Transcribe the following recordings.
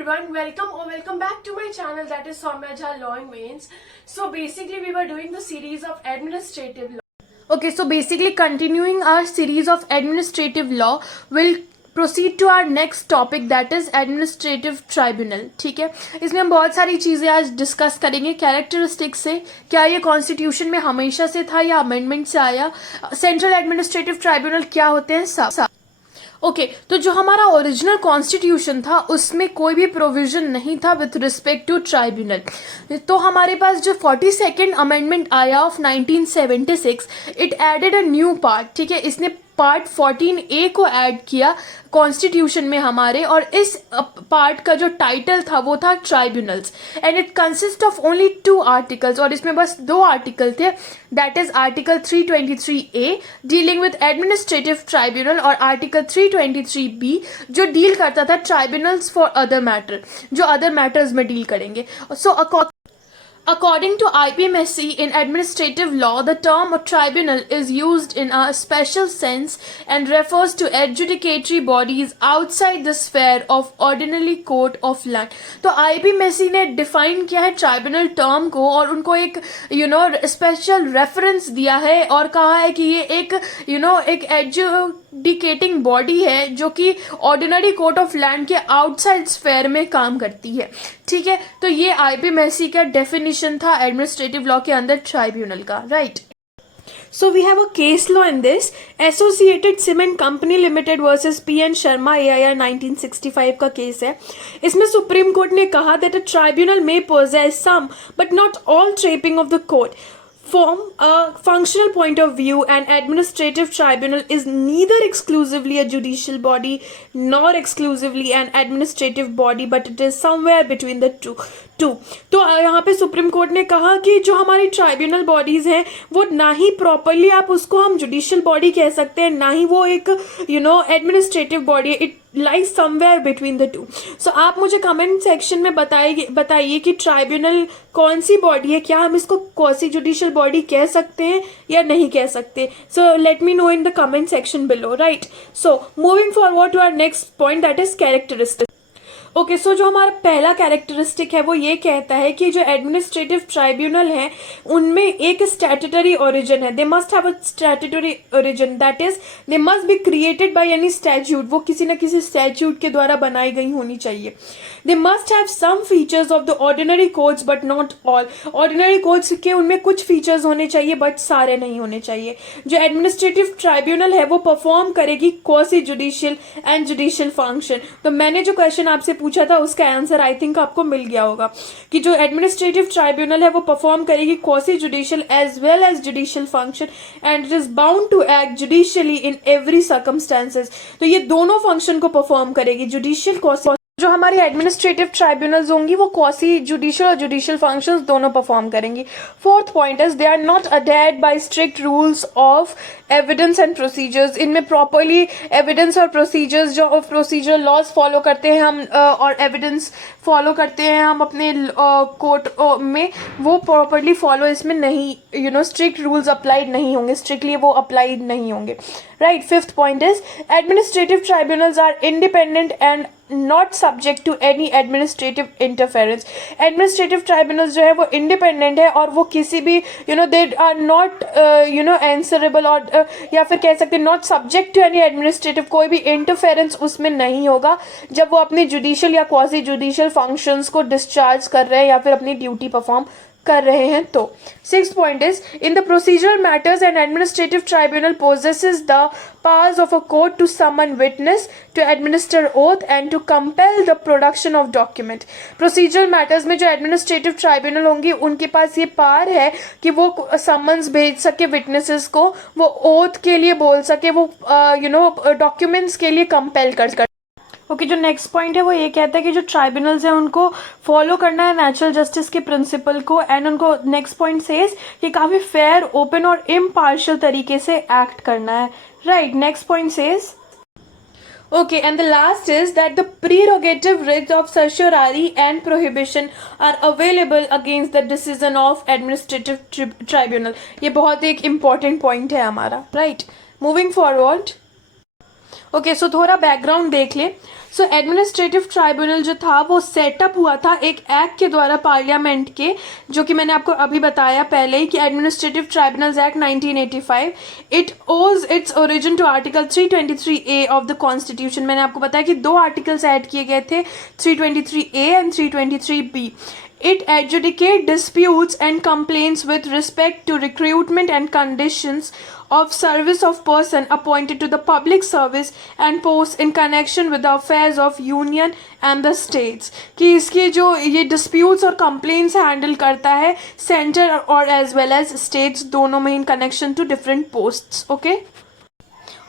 everyone, welcome back to my channel, that is Soumya Jha Law in Veins. So basically we were doing the series of administrative law. Okay, so basically continuing our series of administrative law, we'll proceed to our next topic that is administrative tribunal. ठीक है, इसमें हम बहुत सारी चीज़ें आज discuss करेंगे. Characteristics से, क्या ये कॉन्स्टिट्यूशन में हमेशा से था या अमेंडमेंट से आया, सेंट्रल एडमिनिस्ट्रेटिव ट्राइब्यूनल क्या होते हैं, सब. ओके, तो जो हमारा ओरिजिनल कॉन्स्टिट्यूशन था उसमें कोई भी प्रोविजन नहीं था विथ रिस्पेक्ट टू ट्राइब्यूनल. तो हमारे पास जो 42nd अमेंडमेंट आया of 1976, it added a new part. ठीक है, इसने पार्ट 14A को ऐड किया कॉन्स्टिट्यूशन में हमारे, और इस पार्ट का जो टाइटल था वो था tribunals, and it consist of only 2 articles, और इसमें बस 2 आर्टिकल थे. That is article 323A dealing with administrative tribunal, और आर्टिकल 323B जो डील करता था ट्राइब्यूनल्स फॉर अदर मैटर, जो अदर मैटर्स में डील करेंगे. सो according to IPMSC, in administrative law, the term tribunal is used in a special sense and refers to adjudicatory bodies outside the sphere of ordinary court of land. तो IPMSC ने define किया है tribunal term को, और उनको एक special reference दिया है, और कहा है कि ये एक एक एडजुडिकेटिंग बॉडी है जो कि ऑर्डिनरी कोर्ट ऑफ लैंड के आउटसाइड स्फेयर में काम करती है. ठीक है, तो ये आईपीएमएससी का डेफिनेशन था एडमिनिस्ट्रेटिव लॉ के अंदर ट्राइब्यूनल का. Right, so we have a case law in this. Associated cement company limited versus P N Sharma AIR 1965 का केस है. इसमें सुप्रीम कोर्ट ने कहा that a tribunal may possess some but not all trapping of the court. From a functional point of view, an administrative tribunal is neither exclusively a judicial body nor exclusively an administrative body, but it is somewhere between the two. तो यहाँ पे supreme court ने कहा कि जो हमारी tribunal bodies हैं वो ना ही प्रॉपरली आप उसको हम जुडिशियल बॉडी कह सकते हैं, ना ही वो एक एडमिनिस्ट्रेटिव बॉडी है. It lies somewhere between the two. So आप मुझे कमेंट सेक्शन में बताइए कि ट्राइब्यूनल कौन सी बॉडी है, क्या हम इसको क्वासी जुडिशियल बॉडी कह सकते हैं या नहीं कह सकते. So let me know in the comment section below. Right, so moving forward to our next point, that is characteristic. Okay, so जो हमारा पहला कैरेक्टरिस्टिक है वो ये कहता है कि जो एडमिनिस्ट्रेटिव ट्राइब्यूनल है उनमें एक स्टैट्यूटरी ओरिजिन है. दे must have a statutory origin, that is they must be created by any statute. वो किसी न किसी स्टैट्यूट के द्वारा बनाई गई होनी चाहिए. They must have some features of the ordinary courts but not all. Ordinary courts के उनमें कुछ फीचर्स होने चाहिए बट सारे नहीं होने चाहिए. जो एडमिनिस्ट्रेटिव ट्राइब्यूनल है वो परफॉर्म करेगी quasi judicial and judicial function. तो मैंने जो क्वेश्चन आपसे पूछा था उसका आंसर आई थिंक आपको मिल गया होगा कि जो एडमिनिस्ट्रेटिव ट्राइब्यूनल है वो परफॉर्म करेगी quasi judicial as well as judicial function, and it is bound to act judicially in every circumstances. तो ये दोनों फंक्शन को परफॉर्म करेगी, जुडिशियल क्वासी. जो हमारी एडमिनिस्ट्रेटिव ट्राइब्यूनल्स होंगी वो क्वासी जुडिशियल और जुडिशियल फंक्शंस दोनों परफॉर्म करेंगी. Fourth point is they are not adhered by strict rules of evidence and procedures. इनमें प्रॉपरली एविडेंस और प्रोसीजर्स, जो प्रोसीजर लॉज फॉलो करते हैं हम और एविडेंस फॉलो करते हैं हम अपने कोर्ट में, वो प्रॉपरली फॉलो इसमें नहीं, स्ट्रिक्ट रूल्स अप्लाइड नहीं होंगे, स्ट्रिक्टली वो अप्लाइड नहीं होंगे. Right, fifth point is administrative tribunals are independent and not subject to any administrative interference. Administrative tribunals जो है वो इंडिपेंडेंट है और वो किसी भी दे आर नॉट आंसरेबल, और या फिर कह सकते हैं not subject to any administrative. कोई भी इंटरफेरेंस उसमें नहीं होगा जब वो अपने जुडिशियल या क्वासी जुडिशियल फंक्शंस को डिस्चार्ज कर रहे हैं या फिर अपनी ड्यूटी परफॉर्म कर रहे हैं. तो sixth point is in the procedural matters and administrative tribunal possesses the powers of a court to summon witness, to administer oath and to compel the production of document. Procedural matters में जो administrative tribunal होंगी उनके पास ये power है कि वो summons भेज सके विटनेसेस को, वो ओथ के लिए बोल सके, वो डॉक्यूमेंट्स के लिए कंपेल कर. ओके, जो नेक्स्ट पॉइंट है वो ये कहता है कि जो ट्राइब्यूनल्स हैं उनको फॉलो करना है नेचुरल जस्टिस के प्रिंसिपल को, एंड उनको नेक्स्ट पॉइंट सेज कि काफ़ी फेयर, ओपन और इम्पार्शियल तरीके से एक्ट करना है. Right, next point says okay, and the last is that the prerogative writ of certiorari and prohibition are available against the decision of administrative tribunal. ये बहुत एक important point है हमारा. Right, moving forward. ओके, सो थोड़ा background देख ले. सो administrative tribunal जो था वो सेटअप हुआ था एक एक्ट के द्वारा पार्लियामेंट के, जो कि मैंने आपको अभी बताया पहले ही कि administrative tribunals act 1985. It owes its origin to article 323A of the constitution. मैंने आपको बताया कि दो आर्टिकल्स ऐड किए गए थे, 323A and 323B. It adjudicates disputes and complaints with respect to recruitment and conditions of service of person appointed to the public service and posts in connection with the affairs of union and the states. कि इसके जो ये disputes और complaints handle करता है centre और as well as states दोनों में in connection to different posts.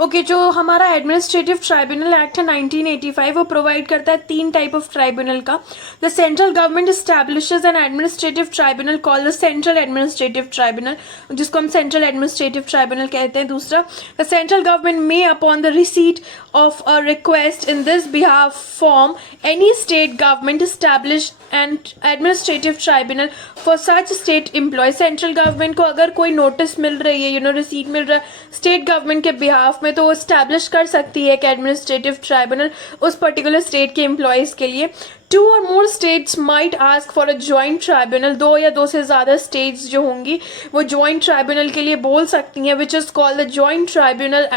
Okay जो हमारा एडमिनिस्ट्रेटिव ट्राइब्यूनल एक्ट है 1985 वो प्रोवाइड करता है 3 टाइप ऑफ ट्राइब्यूनल का. The central government establishes N administrative tribunal called the central administrative tribunal, जिसको हम सेंट्रल एडमिनिस्ट्रेटिव ट्राइब्यूनल कहते हैं. दूसरा, the central government may upon the receipt of a request in this behalf form any state government establish an administrative tribunal for such state employees. Central government को अगर कोई notice मिल रही है receipt मिल रहा है स्टेट गवर्नमेंट के behalf में, तो वो स्टैब्लिश कर सकती है कि एडमिनिस्ट्रेटिव ट्राइब्यूनल उस पर्टिकुलर स्टेट के एम्प्लॉयज़ के लिए. 2 or more states might ask for a joint tribunal. 2 या 2 से ज़्यादा states जो होंगी वो joint tribunal के लिए बोल सकती हैं, which is called the joint tribunal,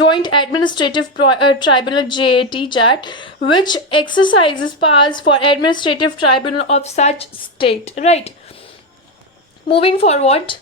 joint administrative tribunal JAT, which exercises powers for administrative tribunal of such state. Right. Moving forward.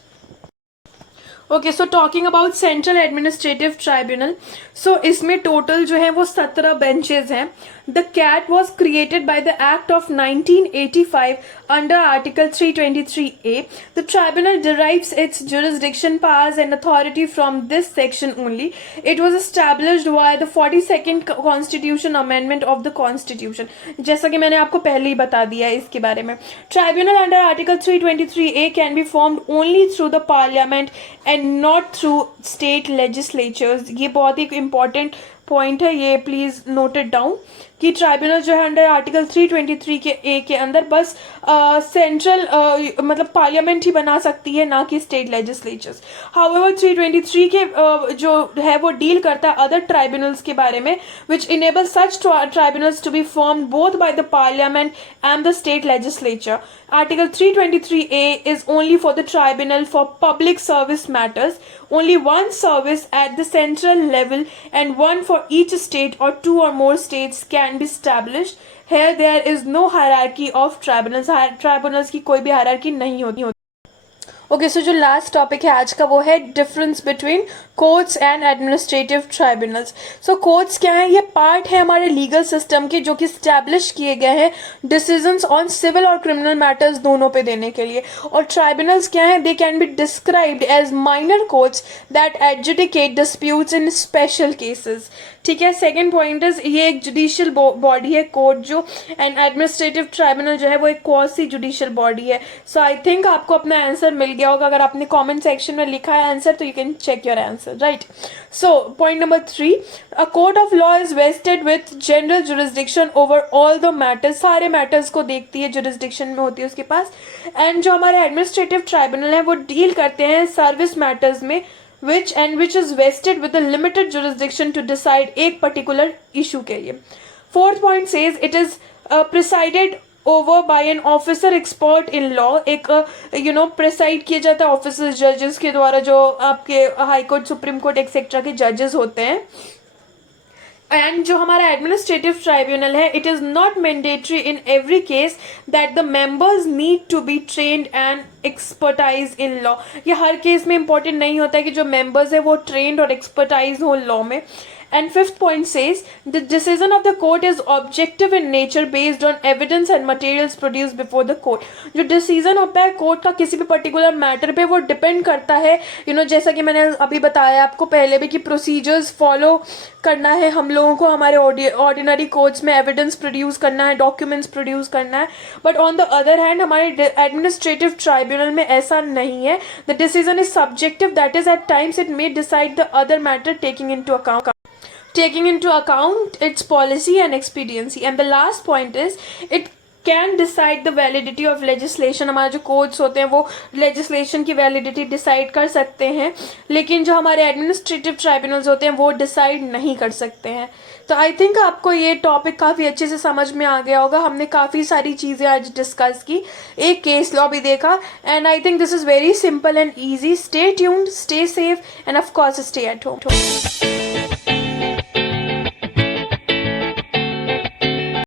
Okay so talking about central administrative tribunal. So इसमें total जो है वो 17 benches हैं. The CAT was created by the act of 1985 under article 323A. The tribunal derives its jurisdiction powers and authority from this section only. It was established by the 42nd Constitution Amendment of the Constitution. जैसा कि मैंने आपको पहले ही बता दिया है इसके बारे में. Tribunal under article 323A can be formed only through the parliament and not through state legislatures. ये बहुत ही इंपॉर्टेंट पॉइंट है, ये प्लीज नोट इट डाउन कि ट्राइब्यूनल जो है अंडर आर्टिकल 323 के ए के अंदर बस सेंट्रल मतलब पार्लियामेंट ही बना सकती है, ना कि स्टेट लेजिस्लेचर्स. हाउएवर 323 के जो है वो डील करता है अदर ट्राइब्यूनल्स के बारे में, which enable such tribunals to be formed both by the parliament and the state legislature. Article 323A is only for the tribunal for public service matters. Only one service at the central level and one for each state or 2 or more states can be established. Here there is no hierarchy of tribunals. Tribunals की कोई भी hierarchy नहीं होती. Okay so जो last topic है आज का वो है difference between courts and administrative tribunals. So courts क्या है? ये पार्ट है हमारे लीगल सिस्टम के जो कि स्टैब्लिश किए गए हैं डिसीजंस ऑन सिविल और क्रिमिनल मैटर्स दोनों पे देने के लिए. और ट्राइब्यूनल्स क्या है? They can be described as minor courts that adjudicate disputes in special cases. ठीक है. सेकेंड पॉइंट इज ये एक जुडिशियल बॉडी है कोर्ट जो, एंड एडमिनिस्ट्रेटिव ट्राइब्यूनल जो है वो एक क्वासी जुडिशियल बॉडी है. सो आई थिंक आपको अपना आंसर मिल गया होगा. अगर आपने कमेंट सेक्शन में लिखा है आंसर तो you can check your answer. Right. So point number 3, a court of law is vested with general jurisdiction over all the matters. सारे मैटर्स को देखती है, जुरिस्डिक्शन में होती है उसके पास. एंड जो हमारे एडमिनिस्ट्रेटिव ट्राइब्यूनल है वो डील करते हैं सर्विस मैटर्स में, which is vested with a limited jurisdiction to decide एक particular issue के लिए. Fourth point says it is presided over by an officer expert in law. एक preside किया जाता है ऑफिसर्स जजेस के द्वारा जो आपके high court, supreme court etcetera के जजेस होते हैं. एंड जो हमारा एडमिनिस्ट्रेटिव ट्राइब्यूनल है it is not mandatory in every case that the members need to be trained and expertise in law. ये हर केस में इंपॉर्टेंट नहीं होता है कि जो मेंबर्स है वो ट्रेंड और एक्सपर्टाइज हो लॉ में. And fifth point says the decision of the court is objective in nature based on evidence and materials produced before the court. जो decision होता है कोर्ट का किसी भी पर्टिकुलर मैटर पे वो डिपेंड करता है जैसा कि मैंने अभी बताया आपको पहले भी कि प्रोसीजर्स फॉलो करना है हम लोगों को, हमारे ऑर्डिनरी कोर्ट्स में एविडेंस प्रोड्यूस करना है, डॉक्यूमेंट्स प्रोड्यूस करना है. But on the other hand हमारे एडमिनिस्ट्रेटिव ट्राइब्यूनल में ऐसा नहीं है. The decision is subjective, that is at times it may decide the other matter taking into account its policy and expediency. And the last point is it can decide the validity of legislation. हमारे जो codes होते हैं वो legislation की validity decide कर सकते हैं, लेकिन जो हमारे एडमिनिस्ट्रेटिव ट्राइब्यूनल्स होते हैं वो डिसाइड नहीं कर सकते हैं। तो आई थिंक आपको ये टॉपिक काफ़ी अच्छे से समझ में आ गया होगा। हमने काफ़ी सारी चीज़ें आज डिस्कस की, एक केस लॉ भी देखा, and I think this is very simple and easy. Stay tuned, stay safe, end of course stay at home.